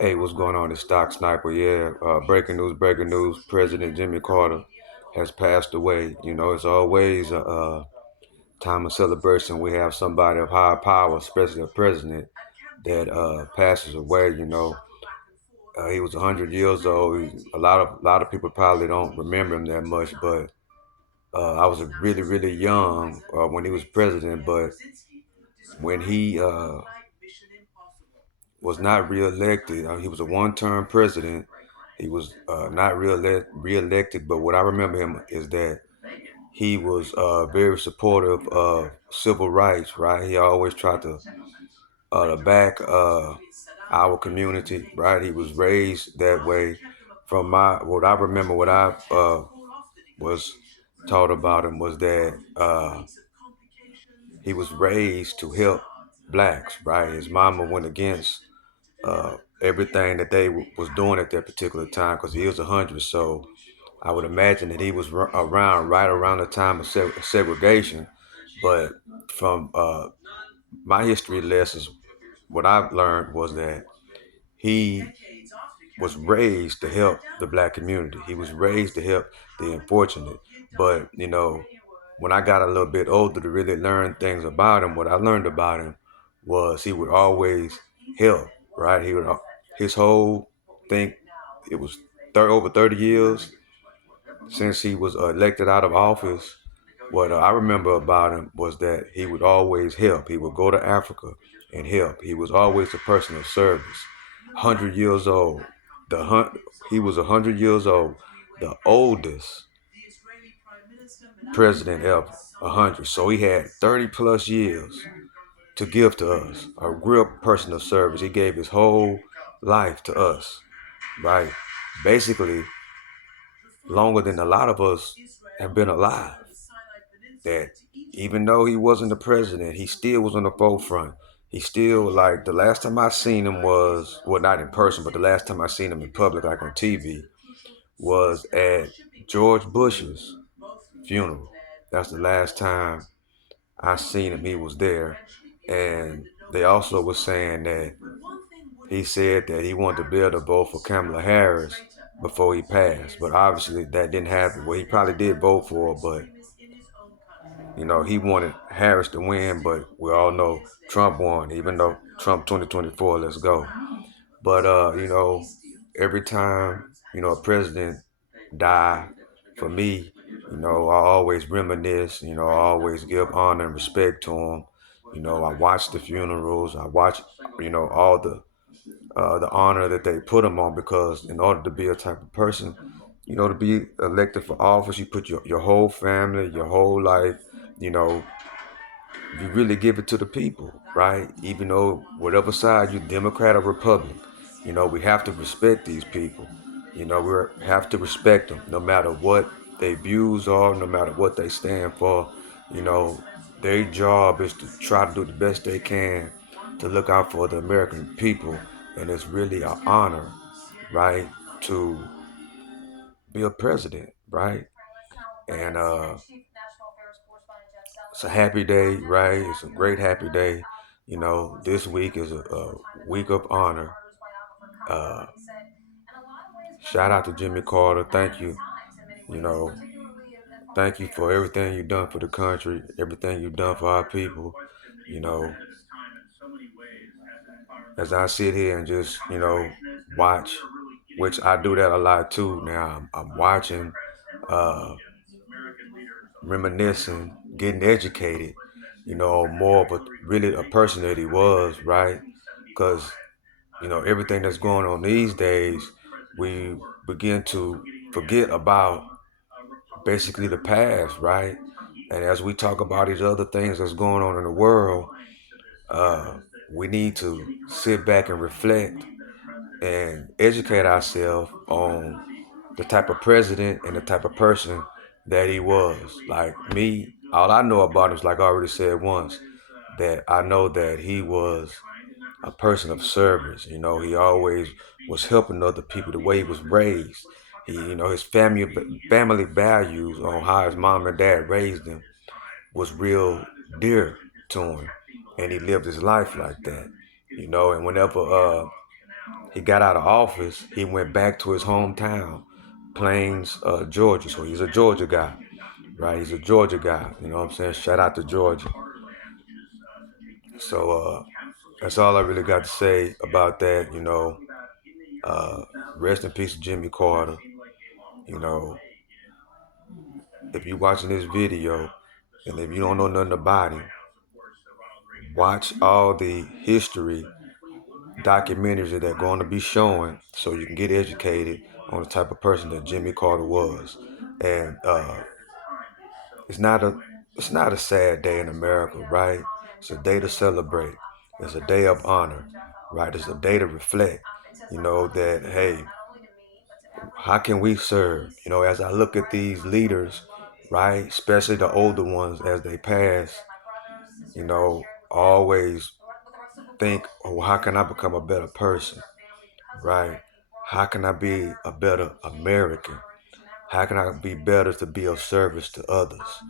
Hey, what's going on? It's Stock Sniper. Yeah, breaking news, breaking news. President Jimmy Carter has passed away. You know, it's always a time of celebration. We have somebody of high power, especially a president, that passes away. He was 100 years old. A lot of people probably don't remember him that much, but I was really, really young when he was president. But when he was not reelected. He was a one-term president. He was not reelected, but what I remember him is that he was very supportive of civil rights. Right, he always tried to back our community. Right, he was raised that way. From my what I remember, what I was taught about him was that he was raised to help blacks. Right, his mama went against everything that they was doing at that particular time because he was 100. So I would imagine that he was around right around the time of segregation. But from my history lessons, what I've learned was that he was raised to help the black community. He was raised to help the unfortunate. But when I got a little bit older to really learn things about him, what I learned about him was he would always help. Right, he would his whole thing. It was over 30 years since he was elected out of office. What I remember about him was that he would always help. He would go to Africa and help. He was always a person of service. 100 years old. He was 100 years old, the oldest president ever. 100. So he had 30 plus years to give to us. A real person of service. He gave his whole life to us. Right. Basically, longer than a lot of us have been alive. That even though he wasn't the president, he still was on the forefront. He still, like, the last time I seen him was, well, not in person, but the last time I seen him in public, like on TV, was at George Bush's funeral. That's the last time I seen him. He was there. And they also were saying that he said that he wanted to build a vote for Kamala Harris before he passed. But obviously that didn't happen. Well, he probably did vote for her, but he wanted Harris to win, but we all know Trump won, even though Trump 2024, let's go. But every time, a president die, for me, I always reminisce, I always give honor and respect to him. I watch the funerals, I watch, all the honor that they put him on, because in order to be a type of person, to be elected for office, you put your whole family, your whole life, you know, you really give it to the people, right? Even though whatever side you Democrat or Republican, we have to respect these people. We have to respect them no matter what their views are, no matter what they stand for. You know, their job is to try to do the best they can to look out for the American people, and it's really an honor, right, to be a president, right? And it's a happy day, right? It's a great happy day. This week is a week of honor. Uh, Shout out to Jimmy Carter. Thank you. You know, Thank you for everything you've done for the country, everything you've done for our people. You know, as I sit here and just, watch, which I do that a lot too now. I'm watching, uh, reminiscing, getting educated, more of a really a person that he was, right? Because, everything that's going on these days, we begin to forget about basically the past, right? And as we talk about these other things that's going on in the world, uh, we need to sit back and reflect and educate ourselves on the type of president and the type of person that he was. Like me, all I know about him is, like I already said once, that I know that he was a person of service. He always was helping other people the way he was raised. His family values on how his mom and dad raised him was real dear to him, and he lived his life like that. And whenever he got out of office, he went back to his hometown, Plains, Georgia. So he's a Georgia guy, right? He's a Georgia guy. You know what I'm saying? Shout out to Georgia. So that's all I really got to say about that. Rest in peace, Jimmy Carter. You know, if you're watching this video, and if you don't know nothing about him, watch all the history documentaries that they're going to be showing so you can get educated on the type of person that Jimmy Carter was. And it's not a it's not a sad day in America, right? It's a day to celebrate. It's a day of honor, right? It's a day to reflect. That hey, how can we serve? As I look at these leaders, right, especially the older ones as they pass, always think, oh, how can I become a better person, right? How can I be a better American? How can I be better to be of service to others,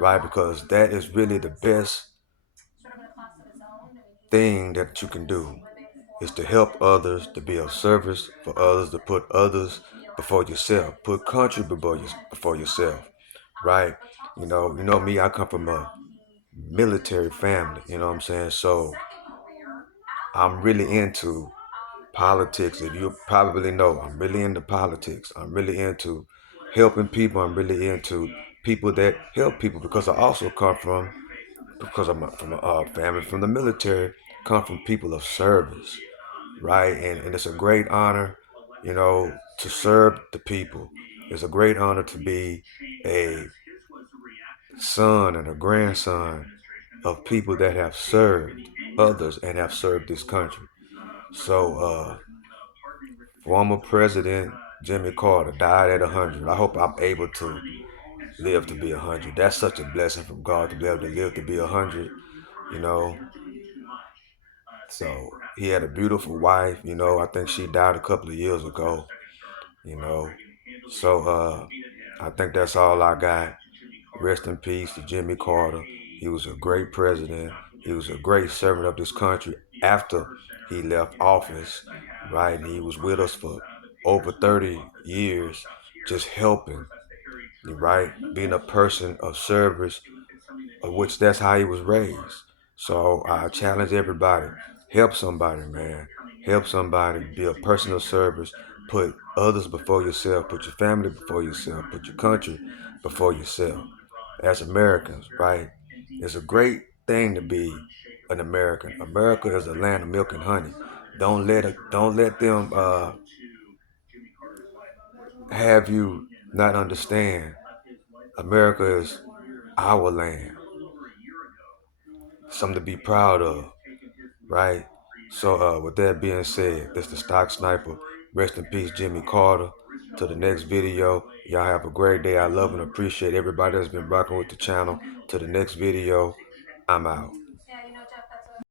right? Because that is really the best thing that you can do is to help others, to be of service for others, to put others before yourself, put country before yourself, right? Me, I come from a military family, you know what I'm saying? So I'm really into politics. If you probably know, I'm really into politics. I'm really into helping people. I'm really into people that help people because I also come from, because I'm from a family from the military, come from people of service, right? And it's a great honor, to serve the people. It's a great honor to be a son and a grandson of people that have served others and have served this country. So, former President Jimmy Carter died at 100. I hope I'm able to live to be 100. That's such a blessing from God to be able to live to be 100, you know. So he had a beautiful wife, I think she died a couple of years ago, you know. So I think that's all I got. Rest in peace to Jimmy Carter. He was a great president. He was a great servant of this country after he left office, right? And he was with us for over 30 years, just helping, right? Being a person of service, of which that's how he was raised. So I challenge everybody, help somebody, man. Help somebody, be a person of service. Put others before yourself. Put your family before yourself. Put your country before yourself. As Americans, right? It's a great thing to be an American. America is a land of milk and honey. Don't let them have you not understand. America is our land. Something to be proud of, right? So with that being said, this is the Stock Sniper. Rest in peace, Jimmy Carter. To the next video. Y'all have a great day. I love and appreciate everybody that's been rocking with the channel. To the next video. I'm out.